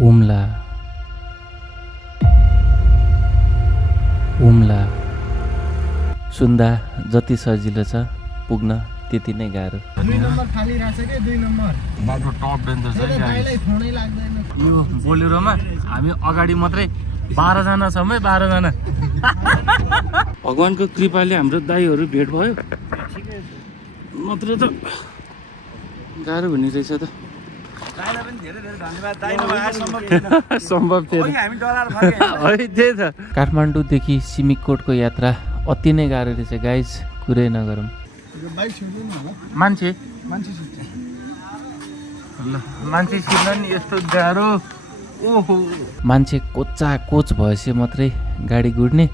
हुम्ला हुम्ला सुन्दा जति सजिलो छ पुग्न त्यति नै गाह्रो। 2 नम्बर खाली रहेछ के 2 नम्बर बाटो टप डेन्जर छ नि दाइलाई फोनै लाग्दैन। यो बोलेरोमा हामी अगाडि मात्रै 12 जना छौँ है 12 जना। भगवानको कृपाले हाम्रो दाइहरू भेट भयो नत्र त गाह्रो हुने रहेछ त। दाइलाई पनि धेरै धेरै धन्यवाद। दाइ नभए सम्भव थिएन। सम्भव थिएन हामी डराएर फर्के है त्यही त। काठमाडौँदेखि सिमिकोटको यात्रा अति नै गाह्रो रहेछ गाइज, कुरै नगरौँ। यो बाइक छोड्नु न होला मान्छे मान्छे सुत्छ। ल मान्छे सिर्न नि यस्तो गाह्रो। ओहो मान्छे कोचा कोच भएपछि मात्रै गाडी गुड्ने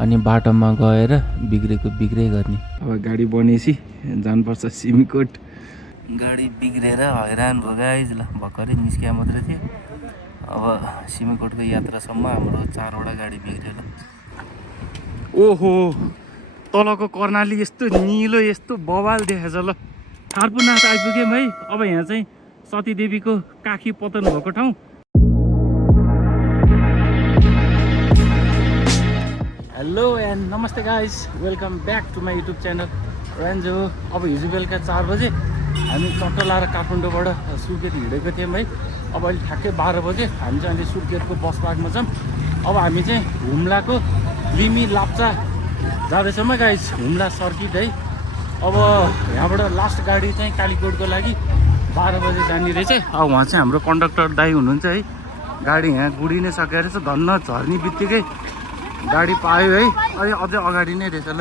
अनि बाटोमा गएर बिग्रेको बिग्रै गर्ने। अब गाडी बनेपछि जानुपर्छ सिमिकोट। गाडी बिग्रेर हैरान भयो गाइज। ल भर्खरै निस्किया मात्रै थियो। अब सिमिकोटको यात्रासम्म हाम्रो 4 वटा गाडी बिग्रेर। ओहो तलको कर्णाली यस्तो निलो यस्तो बवाल देखेछ। ल थार्पुनाथ आइपुग्यौँ है। अब यहाँ चाहिँ सतीदेवीको काखी पतन भएको ठाउँ। हेलो एन्ड नमस्ते guys, welcome back to my YouTube channel Renjo. अब हिजो बेलुका 4 बजे हामी चट्ट लाएर काठमाडौँबाट सुर्खेत हिँडेको थियौँ है। अब अहिले ठ्याक्कै 12 बजे हामी चाहिँ अहिले सुर्खेतको बस पार्कमा छौँ। अब हामी चाहिँ हुम्लाको लिमी लाप्चा जाँदैछौँ है गाइज। हुम्ला सर्किट है। अब यहाँबाट लास्ट गाडी चाहिँ कालीकोटको लागि 12 बजे जाने रहेछ। अब उहाँ चाहिँ हाम्रो कन्डक्टर दाइ हुनुहुन्छ है। गाडी यहाँ गुडिनै सकेको रहेछ। धन्न झर्ने बित्तिकै गाडी पायो है। अहिले अझै अगाडि नै रहेछ। ल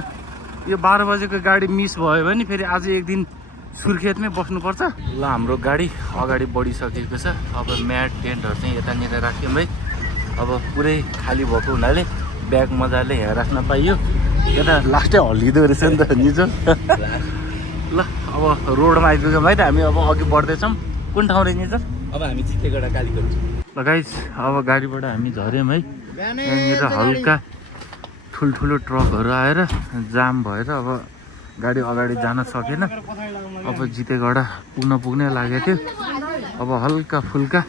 यो 12 बजेको गाडी मिस भयो भने फेरि आज एक दिन सुर्खेतमै बस्नुपर्छ। ल हाम्रो गाडी अगाडि बढिसकेको छ। अब म्याट टेन्टहरू चाहिँ यतानिर राख्यौँ है। अब पुरै खाली भएको हुनाले ब्याग मजाले यहाँ राख्न पाइयो। यता लास्टै हल्लिँदो रहेछ नि त निजो। ल अब रोडमा आइपुग्यौँ है त हामी। अब अघि बढ्दैछौँ। कुन ठाउँ रे निजो? अब हामी चित्तेगढा कालीकोट। ल गाइस अब गाडीबाट हामी झऱ्यौँ है। यहाँनिर हल्का ठुल्ठुलो ट्रकहरू आएर जाम भएर अब गाडी अगाडि जान सकेन। अब जितेगढा पुग्नै लागेको थियो। अब हल्का फुल्का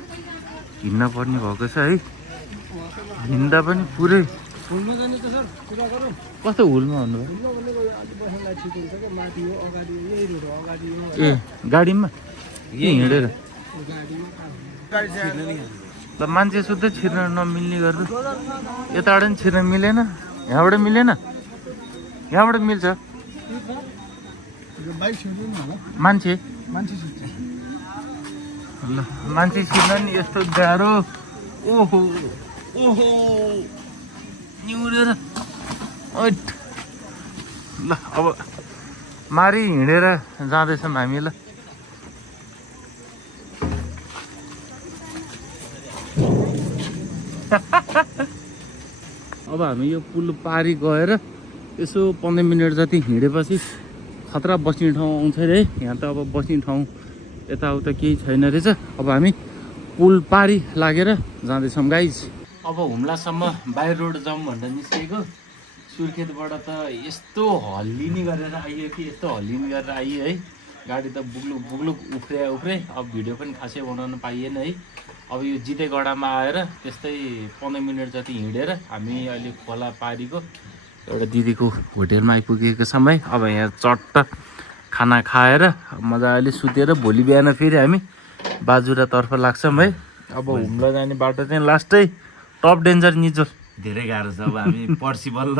हिँड्न पर्ने भएको छ है। हिँड्दा पनि पुरै हुलमा जाने त सर कुरा गरौँ। कस्तो हुलमा हुनुभयो? बस्नलाई ठिक हुन्छ क्या माथि हो अगाडि यही रोड हो अगाडि ए गाडीमा हिँडेर ल मान्छे सुत्दै छिर्न नमिल्ने गरेर यताबाट पनि छिर्न मिलेन, यहाँबाट मिलेन, यहाँबाट मिल्छ। बाइक छोड्नु न होला मान्छे मान्छे सुत्छ। ल मान्छे छिर्न नि यस्तो गाह्रो। ओहो ओहो निहुरेर ल अब मारी हिँडेर जाँदैछौँ हामी। ल अब हामी यो पुल पारी गएर यसो 15 मिनट जति हिँडेपछि खतरा बस्ने ठाउँ आउँछ रे। यहाँ त अब बस्ने ठाउँ यताउता केही छैन रहेछ। अब हामी पुल पारी लागेर जाँदैछौँ गाइज। अब हुम्लासम्म बाई रोड जाउँ भनेर निस्केको। सुर्खेतबाट त यस्तो हल्लिने गरेर आइयो कि यस्तो हल्लिने गरेर आइयो है। गाडी त बुग्लुक बुग्लुक उफ्रे। अब भिडियो पनि खासै बनाउन पाइएन है। अब यो जितेगढामा आएर त्यस्तै 15 मिनट जति हिँडेर हामी अहिले खोला पारीको एउटा दिदीको होटेलमा आइपुगेको समय। अब यहाँ चट्ट खाना खाएर मजाले सुतेर भोलि बिहान फेरि हामी बाजुरातर्फ लाग्छौँ है। अब हुम्ला जाने बाटो चाहिँ लास्टै टप डेन्जर निजो धेरै गाह्रो छ। अब हामी पर्सि बल्ल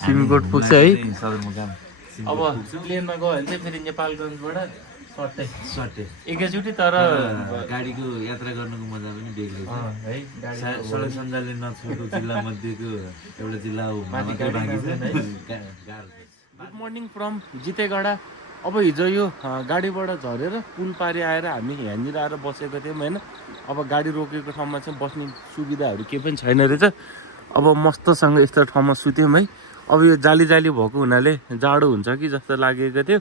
सिमिकोट पुग्छ है। सदरमुकाम अब प्लेनमा गयो भने चाहिँ फेरि नेपालगञ्जबाट सट्टै एकैचोटि। तर गाडीको यात्रा गर्नुको मजा पनि बेग्लै छ है। सडक सञ्जालले नछुएको जिल्ला मध्येको एउटा जिल्ला हो। Good morning from Jitegadha. अब हिजो यो गाडीबाट झरेर पुल पारी आएर हामी यहाँनिर आएर बसेको थियौँ होइन। अब गाडी रोकेको ठाउँमा चाहिँ बस्ने सुविधाहरू केही पनि छैन रहेछ। अब मस्तसँग यस्तो ठाउँमा सुत्यौँ है। अब यो जाली भएको हुनाले जाडो हुन्छ कि जस्तो लागेको थियो।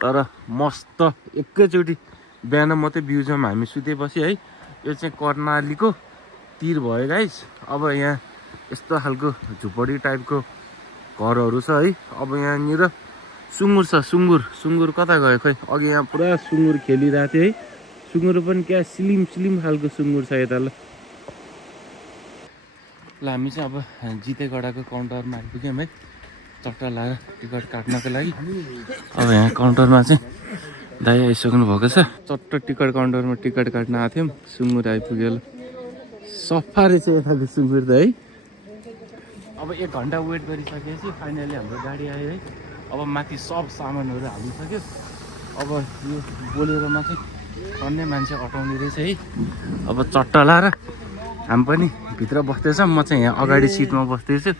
तर मस्त एकैचोटि बिहान मात्रै बिउजमा हामी सुतेपछि है। यो चाहिँ कर्णालीको तिर भयो गाइस। अब यहाँ यस्तो खालको झुपडी टाइपको घरहरू छ है। अब यहाँनिर सुँगुर छ। सुँगुर कता गयो खै? अघि यहाँ पुरा सुँगुर खेलिरहेको थियो है। सुँगुर पनि क्या स्लिम स्लिम खालको सुँगुर छ यता ल हामी चाहिँ अब जितेगडाको काउन्टरमा आइपुग्यौँ है चट्टा लाएर टिकट काट्नको लागि अब यहाँ काउन्टरमा चाहिँ दाइ आइसक्नु भएको छ चट्ट टिकट काउन्टरमा टिकट काट्न आएको थियौँ सुँगुर आइपुग्यो ल सफा रहेछ यताको सुँगुर त है अब 1 घन्टा वेट गरिसकेपछि फाइनली हाम्रो गाडी आयो है अब माथि सब सामानहरू हालिसक्यो अब यो बोलेरोमा चाहिँ अन्य मान्छे अटाउने रहेछ है अब चट्टा लाएर हामी पनि भित्र बस्दैछ म चाहिँ यहाँ अगाडि सिटमा बस्दैछु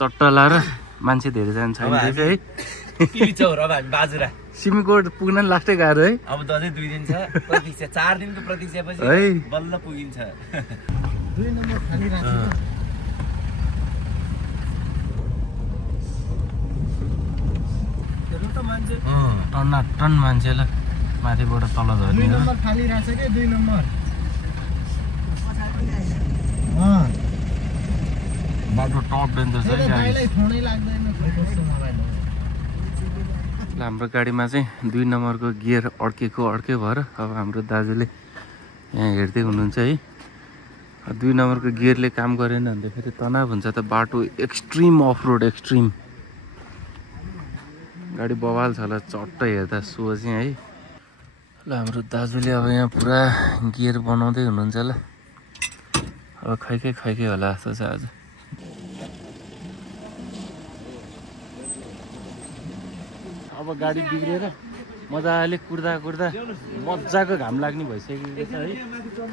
चट्टा लाएर मान्छे धेरै जान छैन रहेछ है अब हामी बाजुरा सिमीकोट पुग्न लास्टै गाह्रो है अब त अझै 2 दिन छ प्रतीक्षा 4 दिनको प्रतीक्षापछि है बल्ल पुगिन्छ 2 नम्बर खाली राख्छ टन मान्छेलाई माथिबाट तल झर्ने 2 नम्बर खाली राख्छ के 2 नम्बर बाटो टप डेन्जर छ है भाइलाई फोनै लाग्दैन कस्तो मोबाइल ल हाम्रो गाडीमा चाहिँ 2 नम्बरको गियर अड्के भएर अब हाम्रो दाजुले यहाँ हेर्दै हुनुहुन्छ है 2 नम्बरको गियरले काम गरेन भने फेरि तनाव हुन्छ त बाटो एक्सट्रिम अफ रोड एक्सट्रिम गाडी बवाल छ ल चट्ट हेर्दा सो चाहिँ है ल हाम्रो दाजुले अब यहाँ पुरा गियर बनाउँदै हुनुहुन्छ ल अब खैके होला जस्तो छ आज अब गाडी बिग्रिएर मजाले कुर्दा मजाको घाम लाग्ने भइसकेको छ है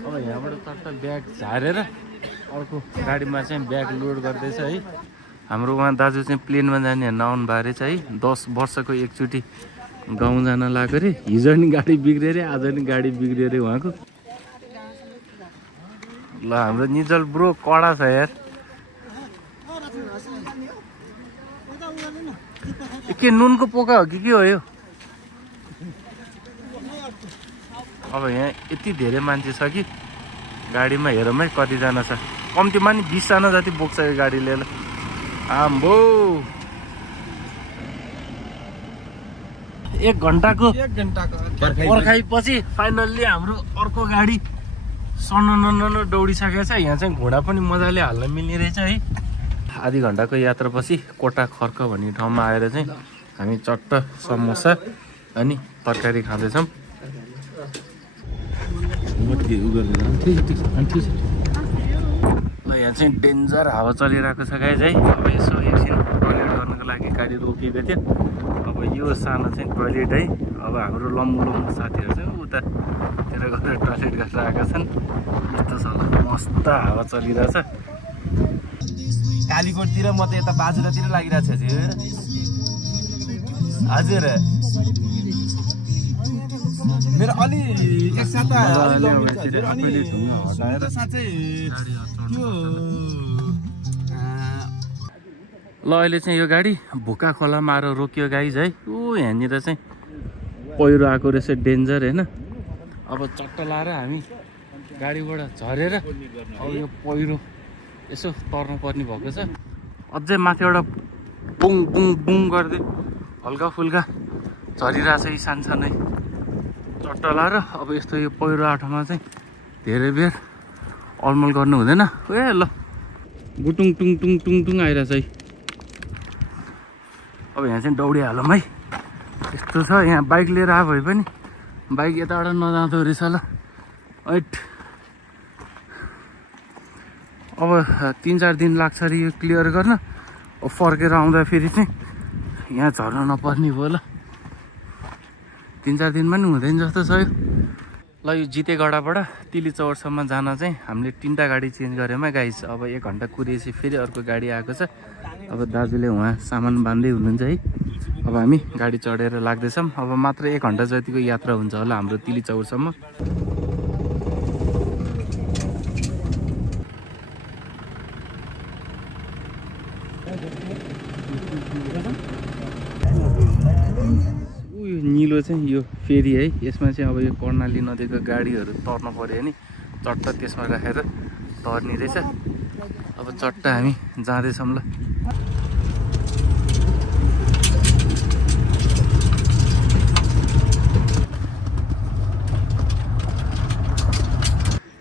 अब यहाँबाट चट्ट ब्याग झारेर अर्को गाडीमा चाहिँ ब्याग लोड गर्दैछ है हाम्रो उहाँ दाजु चाहिँ प्लेनमा जाने नआउनु बारे चाहिँ 10 वर्षको एकचोटि गाउँ जान लाग्यो अरे हिजो नि गाडी बिग्रियो अरे आज नि गाडी बिग्रियो अरे उहाँको ल हाम्रो निजल ब्रो कडा छ यार के नुनको पोका हो कि के हो यो अब यहाँ यति धेरै मान्छे छ कि गाडीमा हेरौँ है कतिजना छ कम्तीमा नि 20 जना जति बोक्छ यो गाडीले ल आम्बो 1 घन्टाको पर्खाइपछि फाइनल्ली हाम्रो अर्को गाडी सन्न दौडिसकेको छ यहाँ चाहिँ घोडा पनि मजाले हाल्न मिल्ने रहेछ है आधी घन्टाको यात्रापछि कोटा खर्क भन्ने ठाउँमा आएर चाहिँ हामी चट्ट समोसा अनि तरकारी खाँदैछौँ ल यहाँ चाहिँ डेन्जर हावा चलिरहेको छ गाइज है अब यसो एकछिन टोइलेट गर्नको लागि गाडी रोकिएको थियो अब यो सानो चाहिँ टोइलेट है अब हाम्रो लम्बु साथीहरू चाहिँ उतातिर गएर टोइलेट गरेर आएका छन् यस्तो छ मस्त हावा चलिरहेछ कालीकोटतिर म त यता बाजुरातिर लागिरहेको छ हजुर मेरो अलि एक साता साँच्चै त्यो ल अहिले चाहिँ यो गाडी भुका खोलामा आएर रोकियो गाइज है ऊ यहाँनिर चाहिँ पहिरो आएको रहेछ डेन्जर होइन अब चट्ट लाएर हामी गाडीबाट झरेर अब यो पहिरो यसो तर्नु पर्ने भएको छ अझै माथिबाट बुङ बुङ बुङ गर्दै हल्का फुल्का झरिरहेछ यी सानसानै चट्ट लाएर अब यस्तो यो पहिरो आठोमा चाहिँ धेरै बेर अलमल गर्नु हुँदैन ए ल गुटुङ टुङ टुङ टुङ टुङ आइरहेछ है अब यहाँ चाहिँ दौडिहालौँ है यस्तो छ यहाँ बाइक लिएर आयो भए पनि बाइक यताबाट नजाँदो रहेछ ल ऐट अब 3-4 दिन लाग्छ अरे यो क्लियर गर्न अब फर्केर आउँदा फेरि चाहिँ यहाँ झर्न नपर्ने भयो ल 3-4 दिनमा नि हुँदैन जस्तो छ यो ल यो जितेगडाबाट तिली चौरसम्म जान चाहिँ हामीले 3टा गाडी चेन्ज गऱ्यौँ है गाइस अब 1 घन्टा कुरेपछि फेरि अर्को गाडी आएको छ अब दाजुले उहाँ सामान बाँध्दै हुनुहुन्छ है अब हामी गाडी चढेर लाग्दैछौँ अब मात्र 1 घन्टा जतिको यात्रा हुन्छ होला हाम्रो तिली चौरसम्म निलो चाहिँ यो फेरि है यसमा चाहिँ अब यो कर्णाली नदीको गाडीहरू तर्न पऱ्यो नि चट्ट त्यसमा राखेर तर्ने रहेछ अब चट्ट हामी जाँदैछौँ ल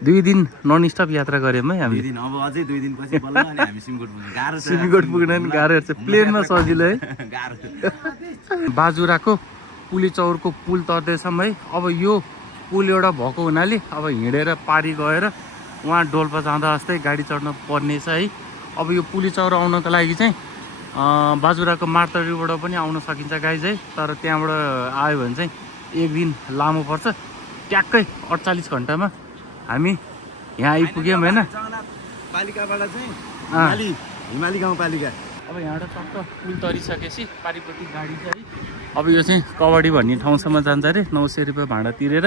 2 दिन नन स्टप यात्रा गऱ्यौँ है हामी। 2 दिन अब अझै 2 दिन पछि बल्ल अनि हामी सिमकोट पुग्छौँ। गाह्रो छ। सिमीकोट पुग्न नि गाह्रो छ, प्लेनमा सजिलो है। गाह्रो। बाजुराको पुली चौरको पुल तर्दैछौँ है। अब यो पुल एउटा भएको हुनाले अब हिँडेर पारी गएर उहाँ डोल्पा जाँदा जस्तै गाडी चढ्न पर्नेछ है। अब यो पुली चौर आउनको लागि चाहिँ बाजुराको मार्तडीबाट पनि आउन सकिन्छ गाइज है। तर त्यहाँबाट आयो भने चाहिँ 1 दिन लामो पर्छ। ट्याक्कै 48 घन्टामा हामी यहाँ आइपुग्यौँ होइन। पालिकाबाट चाहिँ हिमाली हिमाली गाउँपालिका। अब यहाँबाट टक्क पुल तरिसकेपछि पारिपट्टि गाडी चाहिँ है। अब यो चाहिँ कबड्डी भन्ने ठाउँसम्म जान्छ अरे। 900 रुपियाँ भाडा तिरेर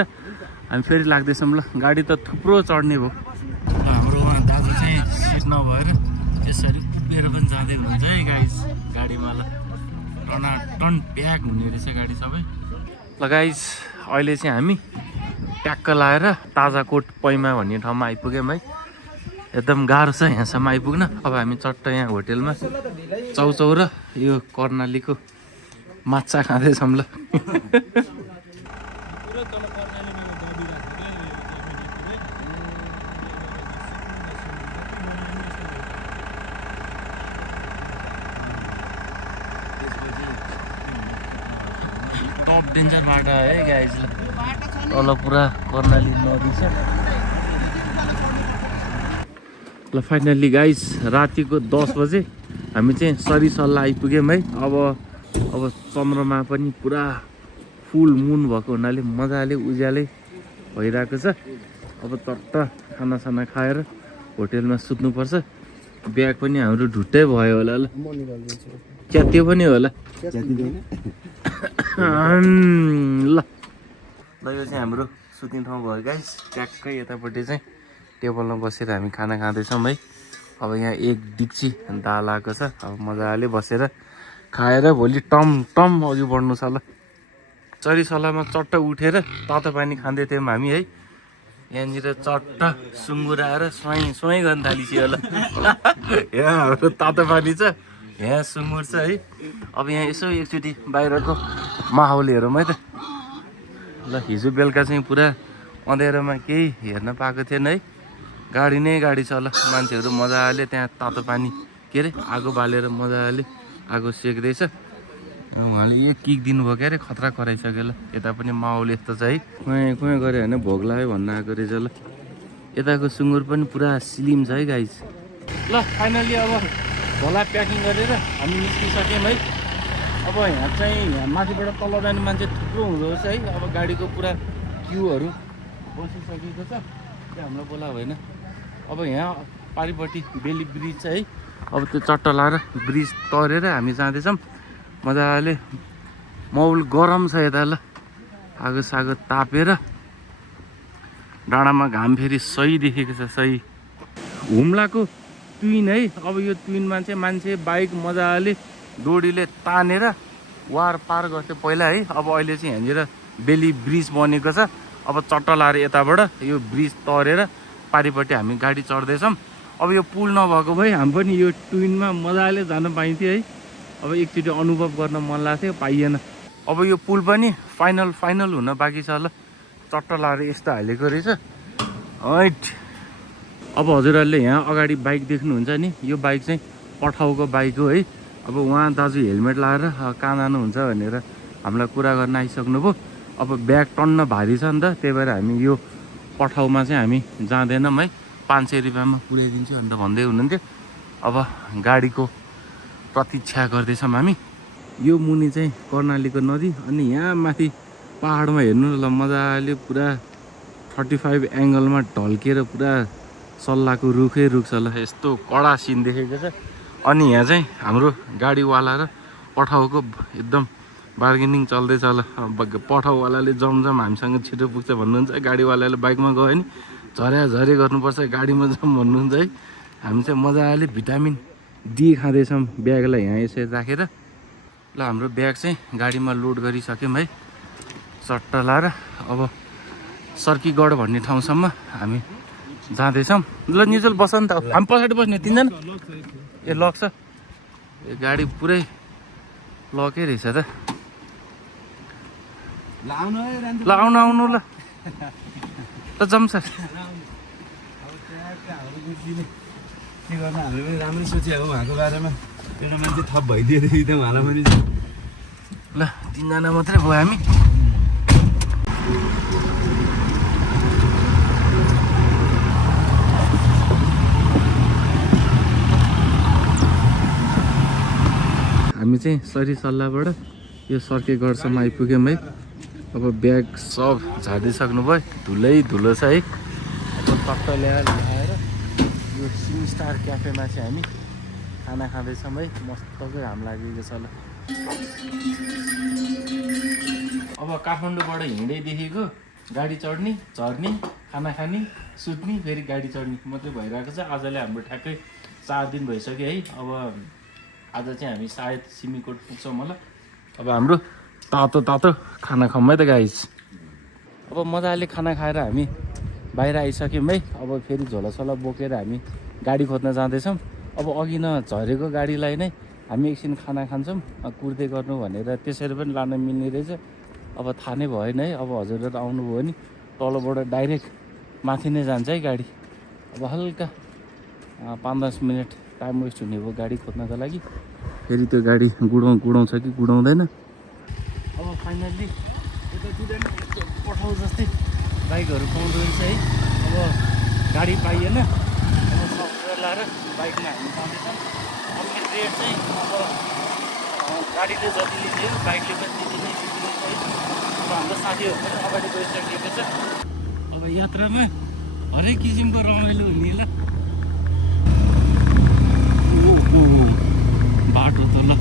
हामी फेरि लाग्दैछौँ। ल गाडी त थुप्रो चढ्ने भयो। हाम्रो उहाँ दाजु चाहिँ सिट नभएर यसरी उभिएर पनि जाँदै हुनुहुन्छ है गाइस गाडीमा। ल टनाटन प्याक हुने रहेछ गाडी सबै। ल गाइस अहिले चाहिँ हामी ट्याक्क लाएर ताजाकोट पैमा भन्ने ठाउँमा आइपुग्यौँ है। एकदम गाह्रो छ यहाँसम्म आइपुग्न। अब हामी चट्ट यहाँ होटेलमा चाउचाउ र यो कर्णालीको माछा खाँदैछौँ। ल टप डेन्जर बाटो है गाइस। तल पुरा कर्णाली नदी छ। ल फाइनल्ली गाइस रातिको 10 बजे हामी चाहिँ सरिसल्ला आइपुग्यौँ है। अब चन्द्रमा पनि पुरा फुल मुन भएको हुनाले मजाले उज्यालै भइरहेको छ। अब चट्ट खानासाना खाएर होटेलमा सुत्नुपर्छ। ब्याग पनि हाम्रो ढुट्टै भयो होला। ल च्यात्यो पनि होला। ल यो चाहिँ हाम्रो सुत्ने ठाउँ भयो गाइस। ट्याक्कै यतापट्टि चाहिँ टेबलमा बसेर हामी खाना खाँदैछौँ है। अब यहाँ 1 डिक्ची दाल आएको छ। अब मजाले बसेर खाएर भोलि टम अघि बढ्नु छ। ल चरिसलामा चट्ट उठेर तातो पानी खाँदै थियौँ हामी है। यहाँनिर चट्ट सुँगुर आएर स्वाई गर्न थालिसक्यो। ल यहाँ हाम्रो तातो पानी छ, यहाँ सुँगुर छ है। अब यहाँ यसो एकचोटि बाहिरको माहौल हेरौँ है त। ल हिजो बेलुका चाहिँ पुरा अँध्यारोमा केही हेर्न पाएको थिएन है। गाडी नै गाडी छ। ल मान्छेहरू मजाले त्यहाँ तातो पानी के अरे आगो बालेर मजाले आगो सेक्दैछ। उहाँले एक किक दिनुभयो क्या अरे, खतरा कराइसक्यो। ल यता पनि माहौल यस्तो छ है। कुहाँ गऱ्यो भने भोग लाग्यो भन्न आएको रहेछ। ल यताको सुँगुर पनि पुरा स्लिम छ है गाइस। ल फाइनल्ली अब झोला प्याकिङ गरेर हामी निस्किसक्यौँ है। अब यहाँ चाहिँ माथिबाट तल जाने मान्छे थुप्रो हुँदो रहेछ है। अब गाडीको पुरा क्युहरू बसिसकेको छ। त्यो हाम्रो बोला होइन। अब यहाँ पारिपट्टि बेली ब्रिज छ है। अब त्यो चट्ट लाएर ब्रिज तरेर हामी जाँदैछौँ। मजाले माहौल गरम छ यता। ल आगो सागो तापेर डाँडामा घाम फेरि सही देखेको छ। सही हुम्लाको ट्विन है। अब यो ट्विनमा चाहिँ मान्छे बाइक मजाले डोरीले तानेर वार पार गर्थ्यो पहिला है। अब अहिले चाहिँ यहाँनिर बेली ब्रिज बनेको छ। अब चट्ट लाएर यताबाट यो ब्रिज तरेर पारिपट्टि हामी गाडी चढ्दैछौँ। अब यो पुल नभएको भए हामी पनि यो ट्विनमा मजाले जान पाइन्थ्यो है। अब एकचोटि अनुभव गर्न मन लाग्थ्यो, पाइएन। अब यो पुल पनि फाइनल हुन बाँकी छ। ल चट्ट लाएर यस्तो हालेको रहेछ हैट। अब हजुरहरूले यहाँ अगाडि बाइक देख्नुहुन्छ नि, यो बाइक चाहिँ पठाउको बाइक हो है। अब उहाँ दाजु हेलमेट लाएर कहाँ जानुहुन्छ भनेर हामीलाई कुरा गर्न आइसक्नुभयो। अब ब्याग टन्न भारी छ नि त, त्यही भएर हामी यो पठाउमा चाहिँ हामी जाँदैनौँ है। 500 रुपियाँमा पुऱ्याइदिन्छु भनेर भन्दै हुनुहुन्थ्यो। अब गाडीको प्रतीक्षा गर्दैछौँ हामी। यो मुनि चाहिँ कर्णालीको नदी, अनि यहाँ माथि पहाडमा हेर्नु ल मजाले पुरा 35 एङ्गलमा ढल्केर पुरा सल्लाहको रुखै रुख छ। ल यस्तो कडा सिन देखेको छ। अनि यहाँ चाहिँ हाम्रो गाडीवाला र पठाउको एकदम बार्गेनिङ चल्दैछ। ल पठाउवालाले जमजम हामीसँग छिटो पुग्छ भन्नुहुन्छ, गाडीवालाले बाइकमा गयो भने झरे गर्नुपर्छ, गाडीमा जाउँ भन्नुहुन्छ है। हामी चाहिँ मजाले भिटामिन डी खाँदैछौँ ब्यागलाई यहाँ यसरी राखेर। ल हाम्रो ब्याग चाहिँ गाडीमा लोड गरिसक्यौँ है चट्ट लाएर। अब सर्कीगढ भन्ने ठाउँसम्म हामी जाँदैछौँ। ल निजुल बस नि त, हामी पछाडि बस्ने 3 जना। ए लक छ, ए गाडी पुरै लकै रहेछ त। ल आउनु ल त जम्छ। के गर्नु हामीले पनि राम्रै सोचेको उहाँको बारेमा एउटा मान्छे थप भइदिएदेखि त उहाँलाई पनि ल 3 जना मात्रै भयो हामी हामी चाहिँ सरी सल्लाहबाट यो सर्केगढसम्म आइपुग्यौँ है अब ब्याग सब झारिदिइसक्नु भयो धुलै धुलो छ है अब टक्क ल्याएर यो सिम स्टार क्याफेमा चाहिँ हामी खाना खाँदैछौँ है मस्तकै घाम लागेको छ ल अब काठमाडौँबाट हिँडेदेखिको गाडी चढ्ने झर्ने खाना खाने सुत्ने फेरि गाडी चढ्ने मात्रै भइरहेको छ आजले हाम्रो ठ्याक्कै 4 दिन भइसक्यो है अब आज चाहिँ हामी सायद सिमीकोट पुग्छौँ होला अब हाम्रो तातो तातो खाना खाऊँ है त गाइस अब मजाले खाना खाएर हामी बाहिर आइसक्यौँ है अब फेरि झोलासोला बोकेर हामी गाडी खोज्न जाँदैछौँ अब अघि न झरेको गाडीलाई नै हामी एकछिन खाना खान्छौँ कुर्दै गर्नु भनेर त्यसरी पनि लान मिल्ने रहेछ अब थाहा नै भएन है अब हजुरहरू आउनुभयो नि तलबाट डाइरेक्ट माथि नै जान्छ है गाडी अब हल्का 5-10 मिनट टाइम वेस्ट हुने भयो गाडी खोज्नको लागि फेरि त्यो गाडी गुडाउँछ कि गुडाउँदैन अब फाइनल्ली यतातिर पठाउ जस्तै बाइकहरू पाउँदो रहेछ है अब गाडी पाइएन अब सफ्टवेयर लाएर बाइकमा हामी पाउँदैछौँ अब रेट चाहिँ अब गाडीले जति लिने हो बाइकले पनि त्यति नै सिकिरहेछ है अब हाम्रो साथीहरू पनि अगाडि गइसकेको छ अब यात्रामा हरेक किसिमको रमाइलो हुने ल बाटो त ल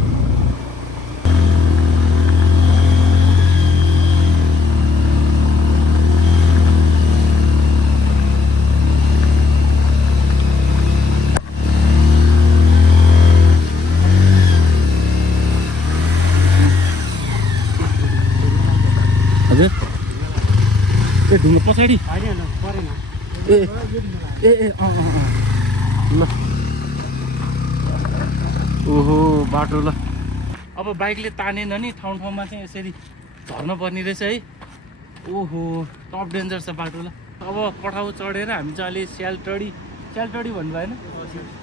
हजुर ए ढुङ्गा पछाडि परेन ए ए ए ल ओहो बाटो ल अब बाइकले तानेन नि ठाउँ ठाउँमा चाहिँ यसरी झर्न पर्ने रहेछ है ओहो टप डेन्जर छ बाटो ल अब पठाउ चढेर हामी चाहिँ अलि स्यालटडी भन्नु भएन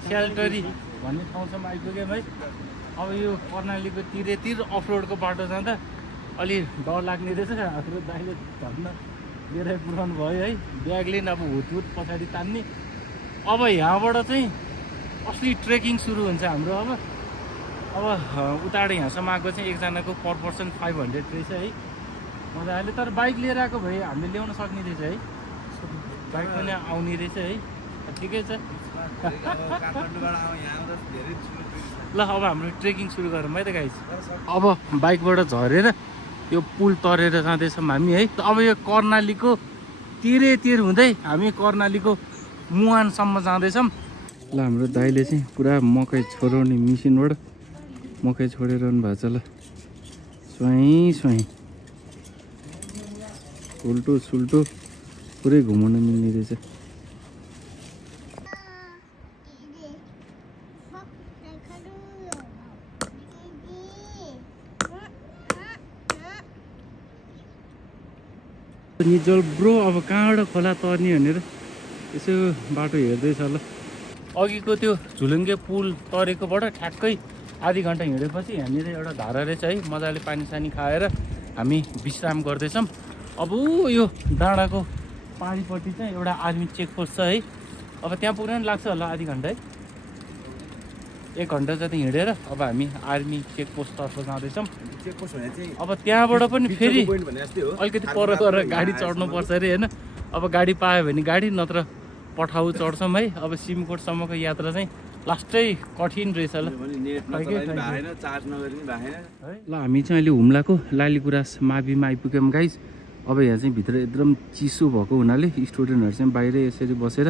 स्यालटडी भन्ने ठाउँसम्म आइपुग्यौँ है अब यो कर्णालीको तिरेतिर अफरोडको बाटो जाँदा अलि डर लाग्ने रहेछ हाम्रो दाइले झर्न लिएर पुऱ्याउनु भयो है ब्यागले अब हुतहुत पछाडि तान्ने अब यहाँबाट चाहिँ असली ट्रेकिङ सुरु हुन्छ हाम्रो अब उताबाट यहाँसम्म आएको चाहिँ एकजनाको पर पर्सन 500 रहेछ है मजाले तर बाइक लिएर आएको भए हामीले ल्याउन सक्ने रहेछ है बाइक पनि आउने रहेछ है ठिकै छ ल अब हाम्रो ट्रेकिङ सुरु गरौँ है त गाइस अब बाइकबाट झरेर यो पुल तरेर जाँदैछौँ हामी है अब यो कर्णालीको तिर हुँदै हामी कर्णालीको मुहानसम्म जाँदैछौँ ल हाम्रो दाइले चाहिँ पुरा मकै छोडाउने मिसिनबाट मकै छोडिरहनु भएको छ ल स्वाई उल्टो सुल्टो पुरै घुमाउन मिल्ने रहेछ निजल ब्रो अब कहाँबाट खोला तर्ने भनेर यसो बाटो हेर्दैछ ल अघिको त्यो झुलुङ्गे पुल तरेकोबाट ठ्याक्कै आधी घन्टा हिँडेपछि यहाँनिर एउटा धारा रहेछ है मजाले पानी सानी खाएर हामी विश्राम गर्दैछौँ अब यो डाँडाको पारिपट्टि चाहिँ एउटा आर्मी चेकपोस्ट छ है अब त्यहाँ पुग्न पनि लाग्छ होला आधी घन्टा है 1 घन्टा जति हिँडेर अब हामी आर्मी चेकपोस्टतर्फ जाँदैछौँ अब त्यहाँबाट पनि फेरि अलिकति पर गरेर गाडी चढ्नुपर्छ अरे होइन अब गाडी पायो भने गाडी नत्र पठाउ चढ्छौँ है अब सिमकोटसम्मको यात्रा चाहिँ लास्टै कठिन रहेछ ल हामी चाहिँ अहिले हुम्लाको लालीगुराँस माविमा आइपुग्यौँ गाइस अब यहाँ चाहिँ भित्र एकदम चिसो भएको हुनाले स्टुडेन्टहरू चाहिँ बाहिर यसरी बसेर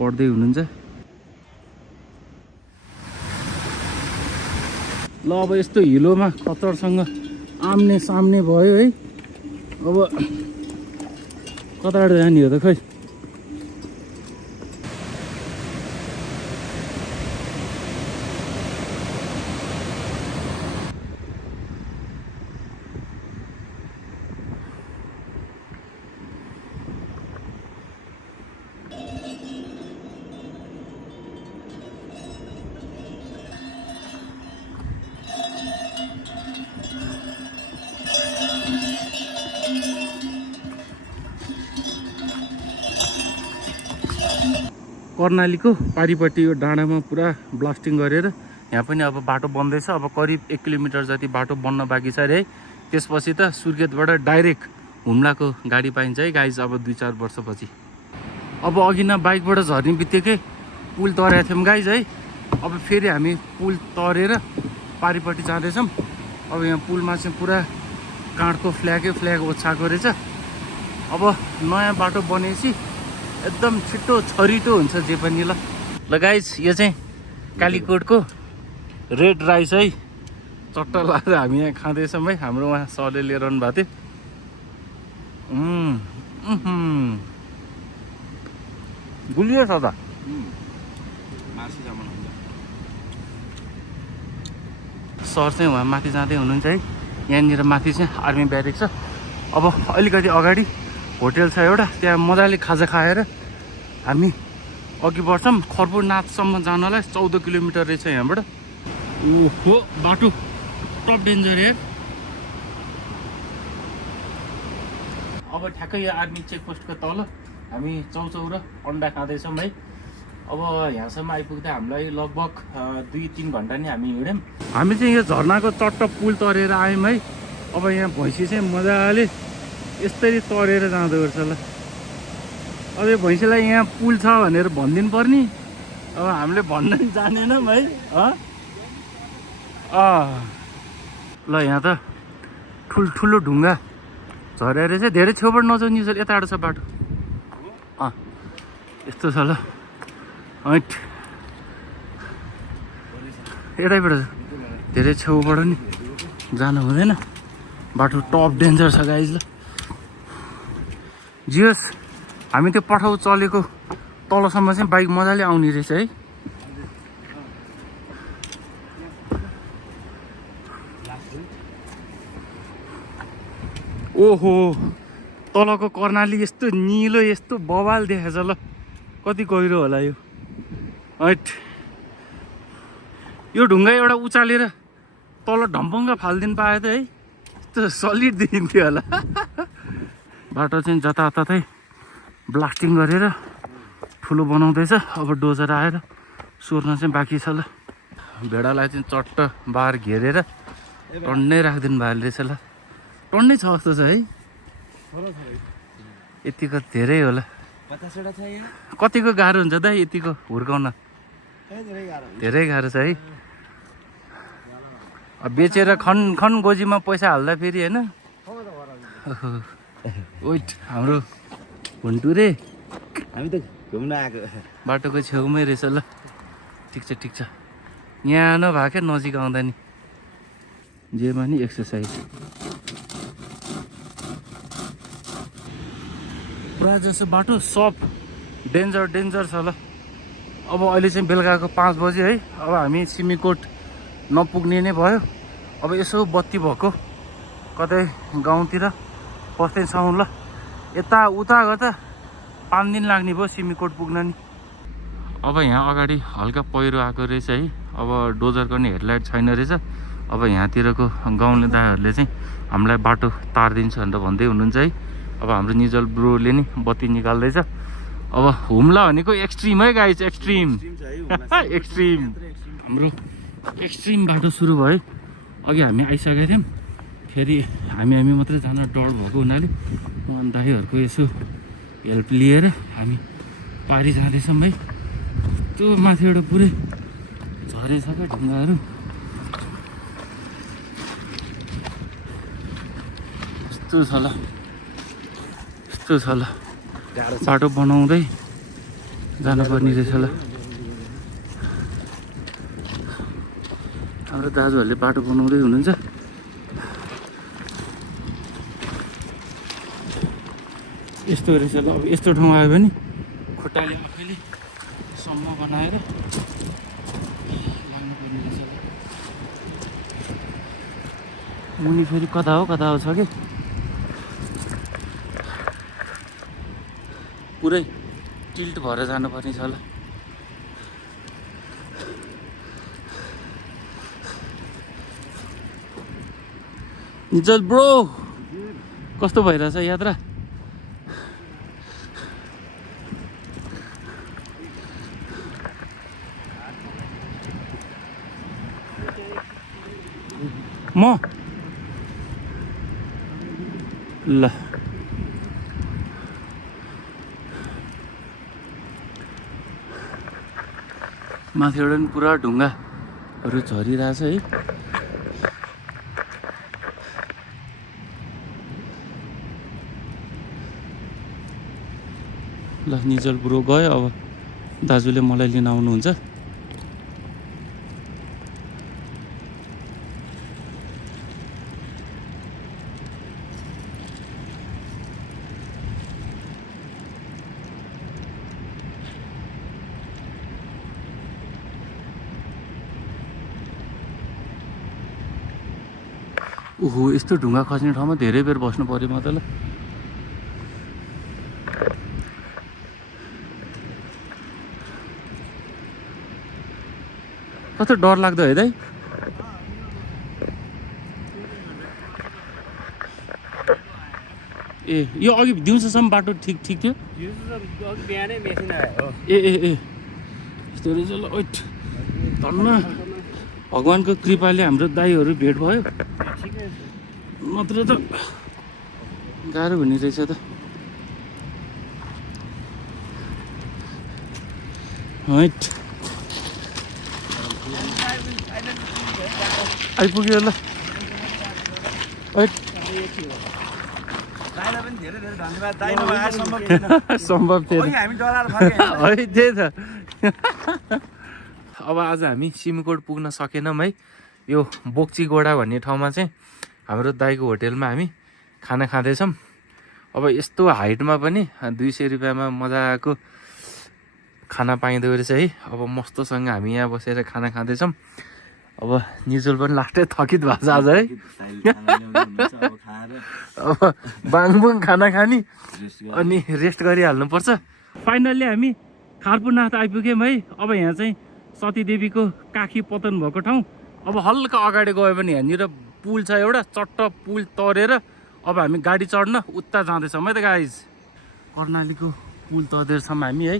पढ्दै हुनुहुन्छ ल अब यस्तो हिलोमा खतरसँग आम्ने सामने भयो है अब कताबाट जाने हो त खै कर्णालीको पारिपट्टि यो डाँडामा पुरा ब्लास्टिङ गरेर यहाँ पनि अब बाटो बन्दैछ। अब करिब 1 किलोमिटर जति बाटो बन्न बाँकी छ अरे है। त्यसपछि त सुर्खेतबाट डाइरेक्ट हुम्लाको गाडी पाइन्छ है गाइज अब 2-4 वर्षपछि। अब अघि न बाइकबाट झर्ने बित्तिकै पुल तरेको थियौँ गाइज है। अब फेरि हामी पुल तरेर पारिपट्टि जाँदैछौँ। अब यहाँ पुलमा चाहिँ पुरा काँडको फ्ल्याग ओछ्याएको रहेछ। अब नयाँ बाटो बनेपछि एकदम छिटो छरिटो हुन्छ जे पनि। ल गाइज यो चाहिँ कालीकोटको रेड राइस है। चट्टा लाएर हामी यहाँ खाँदैछौँ है। हाम्रो उहाँ सरले लिएर आउनु भएको थियो। गुलियो छ त। सर चाहिँ उहाँ माथि जाँदै हुनुहुन्छ है। यहाँनिर माथि चाहिँ आर्मी ब्यारेक छ। अब अलिकति अगाडि होटेल छ एउटा, त्यहाँ मजाले खाजा खाएर हामी अघि बढ्छौँ। खर्पुनाथसम्म जानलाई 14 किलोमिटर रहेछ यहाँबाट। ओहो बाटो टप डेन्जर यार। अब ठ्याक्कै यो आर्मी चेकपोस्टको तल हामी चौचौ र अन्डा खाँदैछौँ है। अब यहाँसम्म आइपुग्दा हामीलाई लगभग 2-3 घन्टा नै हामी हिँड्यौँ। हामी चाहिँ यो झर्नाको चट्ट पुल तरेर आयौँ है। अब यहाँ भैँसी चाहिँ मजाले यस्तरी तरेर जाँदो रहेछ ल। अब यो भैँसीलाई यहाँ पुल छ भनेर भनिदिनु पर्ने। अब हामीले भन्न जानेनौँ है। ल यहाँ त ठुल्ठुलो ढुङ्गा झरेर चाहिँ धेरै छेउबाट नजाउँ नि सर। यताबाट छ बाटो। यस्तो छ ल। हैट यतैबाट छ। धेरै छेउबाट नि जानु हुँदैन। बाटो टप डेन्जर छ गाइज ल। जियोस् हामी त्यो पठाउ चलेको तलसम्म चाहिँ बाइक मजाले आउने रहेछ है। ओहो तलको कर्णाली यस्तो निलो यस्तो बवाल देखाएछ ल। कति गहिरो होला यो। हैट यो ढुङ्गा एउटा उचालेर तल ढम्पङ्ग फालिदिनु पाए त है। यस्तो सलिड देखिन्थ्यो होला। बाटो चाहिँ जताततै ब्लास्टिङ गरेर ठुलो बनाउँदैछ। अब डोजर आएर सोर्न चाहिँ बाँकी छ ल। भेडालाई चाहिँ चट्ट बार घेरेर टन्नै राखिदिनु भएको रहेछ ल। टन्नै छ जस्तो छ है। यतिको धेरै होला। कतिको गाह्रो हुन्छ त यतिको हुर्काउन। धेरै गाह्रो छ है। अब बेचेर खन गोजीमा पैसा हाल्दा फेरि होइन। वेट हाम्रो हुन्टुरे हामी त घुम्न आएको बाटोको छेउमै रहेछ ल। ठिक छ यहाँ नभएकै नजिक आउँदा नि जेमा नि एक्सर्साइज। प्रायः जसो बाटो सब डेन्जर छ ल। अब अहिले चाहिँ बेलुकाको 5 बजे है। अब हामी सिमीकोट नपुग्ने नै भयो। अब यसो बत्ती भएको कतै गाउँतिर पस्दैछौँ ल। यता उता गर्दा 5 दिन लाग्ने भयो सिमीकोट पुग्न नि। अब यहाँ अगाडि हल्का पहिरो आएको रहेछ है। अब डोजरको नि हेडलाइट छैन रहेछ। अब यहाँतिरको गाउँले दाइहरूले चाहिँ हामीलाई बाटो तारिदिन्छ भनेर भन्दै हुनुहुन्छ है। अब हाम्रो निजल ब्रोले नि बत्ती निकाल्दैछ। अब हुम्ला भनेको एक्सट्रिम है गाइज। एक्सट्रिम हाम्रो एक्सट्रिम बाटो सुरु भयो। अघि हामी आइसकेका थियौँ। फेरि हामी मात्रै जान डर भएको हुनाले उहाँ दाइहरूको यसो हेल्प लिएर हामी पारी जाँदैछौँ है। त्यो माथिबाट पुरै झरेछ क्या ढुङ्गाहरू। यस्तो छ ल। बाटो बनाउँदै जानुपर्ने रहेछ ल। हाम्रो दाजुहरूले बाटो बनाउँदै हुनुहुन्छ। यस्तो रहेछ ल। अब यस्तो ठाउँ आयो भने खुट्टाले आफैले सम्म बनाएर लाग्नुपर्ने रहेछ ल। मुनि फेरि कता हो छ कि पुरै टिल्ट भएर जानुपर्ने छ ल। निजल ब्रो कस्तो भइरहेछ यात्रा? म ल माथिबाट पनि पुरा ढुङ्गाहरू झरिरहेछ है। ल निजलपुरो गयो। अब दाजुले मलाई लिन आउनुहुन्छ। ओहो यस्तो ढुङ्गा खस्ने ठाउँमा धेरै बेर बस्नु पऱ्यो म त। ल कस्तो डर लाग्दो है दाइ। ए यो अघि दिउँसोसम्म बाटो ठिक थियो। बिहानै मेसिन आयो। ए ए ए यस्तो रहेछ। ल ओइट धन्न भगवान्को कृपाले हाम्रो दाइहरू भेट भयो, नत्र त गाह्रो हुने रहेछ त। हैट आइपुग्यो। ल सम्भव थिएन है, त्यही त। अब आज हामी सिमीकोट पुग्न सकेनौँ है। यो बोक्चीगोडा भन्ने ठाउँमा चाहिँ हाम्रो दाइको होटेलमा हामी खाना खाँदैछौँ। अब यस्तो हाइटमा पनि 200 रुपियाँमा मजाको खाना पाइँदो रहेछ है। अब मस्तसँग हामी यहाँ बसेर खाना खाँदैछौँ। अब निजुल पनि लास्टै थकित भएको छ आज है। अब बाङबुङ खाना खाने अनि रेस्ट गरिहाल्नुपर्छ। फाइनल्ली हामी खारपुनाथ आइपुग्यौँ है। अब यहाँ चाहिँ सतीदेवीको काखी पतन भएको ठाउँ। अब हल्का अगाडि गयो भने यहाँनिर पुल छ एउटा, चट्ट पुल तरेर अब हामी गाडी चढ्न उता जाँदैछौँ है त गाइज। कर्णालीको पुल तर्दैछौँ हामी है।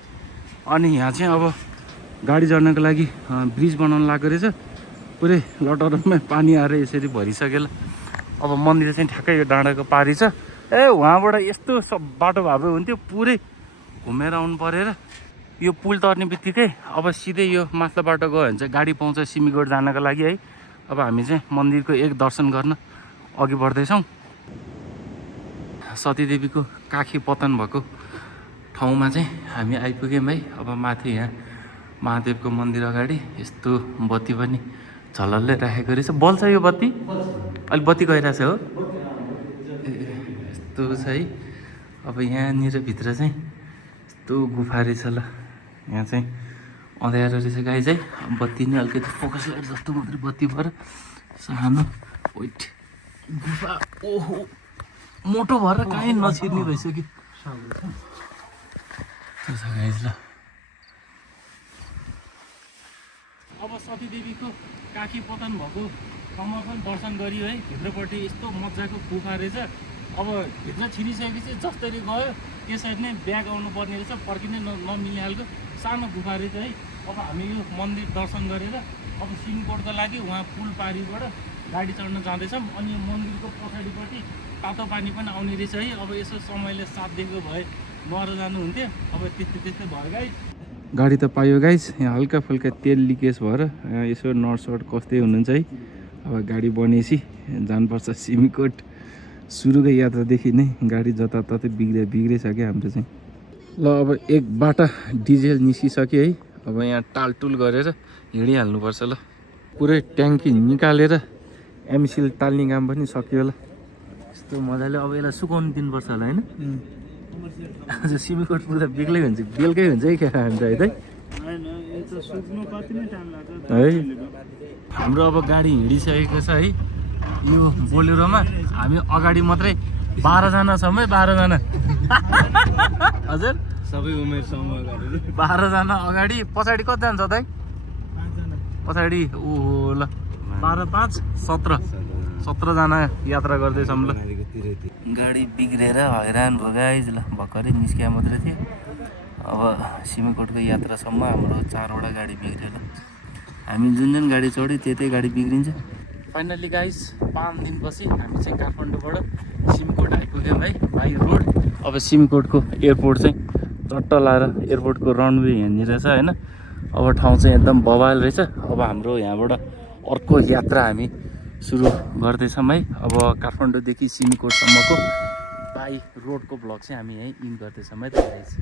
अनि यहाँ चाहिँ अब गाडी चढ्नको लागि ब्रिज बनाउनु लागेको रहेछ। पुरै लटरमा पानी आएर यसरी भरिसक्यो। अब मन्दिर चाहिँ ठ्याक्कै यो डाँडाको पारी छ। ए वहाँबाट यस्तो बाटो भए हुन्थ्यो, पुरै घुमेर आउनु परेर यो पुल तर्ने बित्तिकै अब सिधै यो माथिल्लो बाटो गयो भने चाहिँ गाडी पाउँछ सिमीकोट जानको लागि है। अब हामी चाहिँ मन्दिरको एक दर्शन गर्न अघि बढ्दैछौँ। सतीदेवीको काखी पतन भएको ठाउँमा चाहिँ हामी आइपुग्यौँ है। अब माथि यहाँ महादेवको मन्दिर अगाडि यस्तो बत्ती पनि झलल्लै राखेको रहेछ। बल्छ यो बत्ती? अहिले बत्ती गइरहेछ हो। यस्तो छ है। अब यहाँनिर भित्र चाहिँ यस्तो गुफा रहेछ। ल यहाँ चाहिँ अँध्यारो रहेछ गाइज है। बत्ती नै अलिकति फोकस लाइट जस्तो मात्रै बत्ती भएर सानो वेट गुफा। ओहो मोटो भएर कहीँ नछिर्ने रहेछ कि गाइज। ल अब सतीदेवीको काखी पतन भएको ठाउँमा पनि दर्शन गरियो है। भित्रपट्टि यस्तो मजाको गुफा रहेछ। अब भित्र छिरिसकेपछि जसरी गयो त्यो साइड नै ब्याग आउनु पर्ने रहेछ, फर्किनै नमिल्ने खालको सानो गुफा रहेछ है। अब हामी यो मन्दिर दर्शन गरेर अब सिमीकोटको लागि वहाँ पुल पारीबाट गाडी चढ्न जाँदैछौँ। अनि यो मन्दिरको पछाडिपट्टि तातो पानी पनि आउने रहेछ है। अब यसो समयले साथ दिएको भए नर जानुहुन्थ्यो। अब त्यस्तै भयो गाइस। गाडी त पायो गाइस। यहाँ हल्का फुल्का तेल लिकेज भएर यसो नर्सर्ट कस्तै हुनुहुन्छ है। अब गाडी बनेपछि जानुपर्छ सिमीकोट। सुरुकै यात्रादेखि नै गाडी जताततै बिग्रिसक्यो हाम्रो चाहिँ। ल अब एक बाटा डिजेल निस्किसक्यो है। अब यहाँ टालटुल गरेर हिँडिहाल्नुपर्छ। ल पुरै ट्याङ्की निकालेर एमसिल टाल्ने काम पनि सक्यो। ल यस्तो मजाले अब यसलाई सुकाउनु दिनुपर्छ होला होइन। आज सिमीकोट पुग्दा बेग्लै हुन्छ, बेलुकै हुन्छ है क्या हामी त है। हाम्रो अब गाडी हिँडिसकेको छ है। यो बोलेरोमा हामी अगाडि मात्रै 12 जना छौँ है। 12 जना हजुर सबै उमेर समूह गरेर 12 जना अगाडि। पछाडि कति जान्छ त? पछाडि ओहो ल 12 5 17 जना यात्रा गर्दैछौँ। ल गाडी बिग्रेर हैरान भयो गाइज। ल भर्खरै निस्किया मात्रै थियो। अब सिमीकोटको यात्रासम्म हाम्रो 4वटा गाडी बिग्रेर हामी जुन गाडी चढ्यो त्यतै गाडी बिग्रिन्छ। फाइनल्ली गाइस 5 दिनपछि हामी चाहिँ काठमाडौँबाट सिमकोट आइपुग्यौँ है बाई रोड। अब सिमकोटको एयरपोर्ट चाहिँ चट्ट लाएर एयरपोर्टको रनवे यहाँनिर छ होइन। अब ठाउँ चाहिँ एकदम बवाल रहेछ। अब हाम्रो यहाँबाट अर्को यात्रा हामी सुरु गर्दैछौँ है। अब काठमाडौँदेखि सिमकोटसम्मको बाई रोडको ब्लग चाहिँ हामी यहीँ इन गर्दैछौँ है त गाइस।